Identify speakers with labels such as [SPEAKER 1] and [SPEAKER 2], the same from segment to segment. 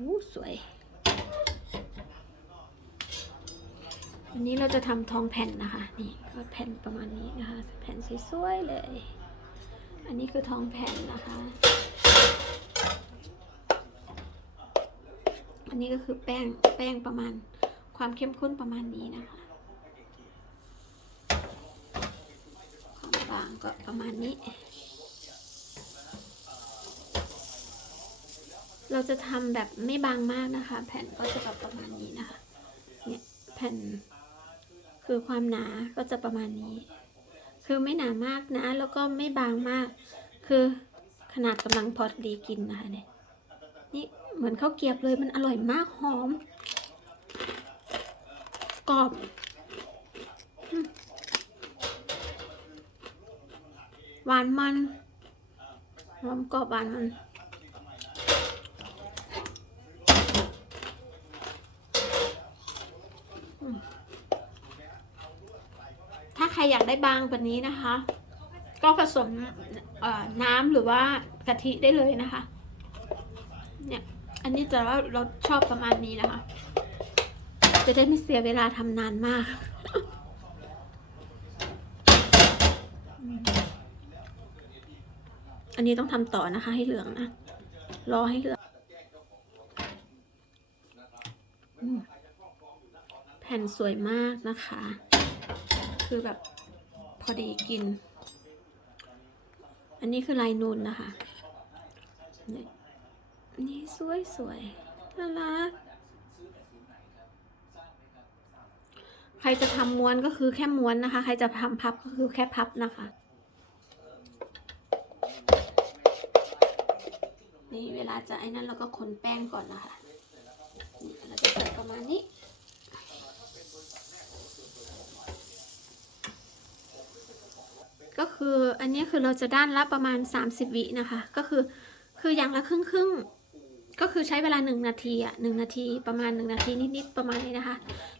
[SPEAKER 1] อู้สวย วันนี้เราจะทำทองแผ่นนะคะ นี่ก็แผ่นประมาณนี้นะคะ แผ่นสวยๆเลย อันนี้คือทองแผ่นนะคะ อันนี้ก็คือแป้ง แป้งประมาณ ความเข้มข้นประมาณนี้นะคะ ความบางก็ประมาณนี้ เราจะทำแบบไม่บางมากนะคะ แผ่นก็จะแบบประมาณนี้นะคะ เนี่ยแผ่น คือความหนาก็จะประมาณนี้ คือไม่หนามากนะ แล้วก็ไม่บางมาก คือขนาดกำลังพอดีกินนะคะเนี่ยนี่เหมือนข้าวเกียบเลยมันอร่อยมากหอม กรอบหวานมันหอมกรอบหวานมัน ถ้าใครอยากได้บางกว่านี้นะคะ ก็ผสมน้ำหรือว่ากะทิได้เลยนะคะ เนี่ย อันนี้แต่ว่าเราชอบประมาณนี้นะคะ จะได้ไม่เสียเวลาทำนานมากอันนี้ต้องทำต่อนะคะให้เหลืองนะ รอให้เหลือง แผ่นสวยมากนะคะ คือแบบพอดีกิน อันนี้คือลายนูนนะคะ นี่สวยสวยน่ารักใครจะทำม้วนก็คือแค่ม้วนนะคะ ใครจะทำพับก็คือแค่พับนะคะ นี่เวลาจะไอ้นั้นเราก็คนแป้งก่อนนะคะ เราจะใส่ประมาณนี้ ก็ คืออันนี้คือเราจะด้านละประมาณ 30 วินะคะ ก็คือคืออย่างละครึ่งครึ่งก็คือใช้เวลา 1 นาทีอะหนาทีประมาณ 1 นาทีนิดๆประมาณนี้นะคะ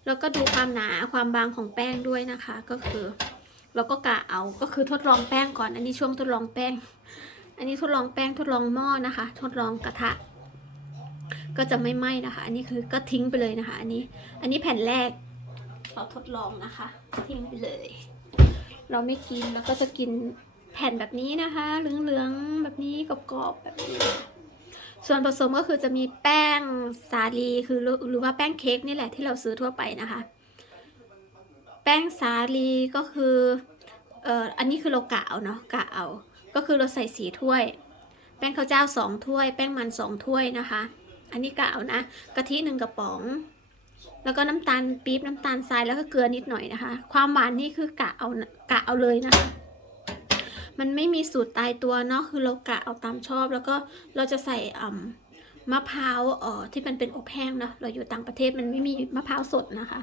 [SPEAKER 1] แล้วก็ดูความหนาความบางของแป้งด้วยนะคะ ก็คือเราก็กะเอาก็คือทดลองแป้งก่อน อันนี้ช่วงทดลองแป้ง อันนี้ทดลองแป้งทดลองหม้อนะคะ ทดลองกระทะ ก็จะไม่ไหม้นะคะ อันนี้คือก็ทิ้งไปเลยนะคะ อันนี้อันนี้แผ่นแรกเราทดลองนะคะ ทิ้งไปเลย เราไม่กินแล้วก็จะกินแผ่นแบบนี้นะคะเหลืองๆแบบนี้กรอบๆแบบนี้ ส่วนผสมก็คือจะมีแป้งสาลีคือหรือหรือว่าแป้งเค้กนี่แหละที่เราซื้อทั่วไปนะคะ แป้งสาลีก็คือเอ่ออันนี้คือเรากะเอาเนาะกะเอา ก็คือเราใส่สีถ้วย แป้งข้าวเจ้าสองถ้วย แป้งมันสองถ้วยนะคะ อันนี้กะเอานะกะทิหนึ่งกระป๋อง แล้วก็น้ำตาลปี๊บน้ำตาลทรายแล้วก็เกลือนิดหน่อยนะคะ ความหวานนี่คือกะเอากะเอาเลยนะคะ มันไม่มีสูตรตายตัวเนาะคือเรากะเอาตามชอบ แล้วก็เราจะใส่มะพร้าวออที่มันเป็นอบแห้งเนาะเราอยู่ต่างประเทศมันไม่มีมะพร้าวสดนะคะ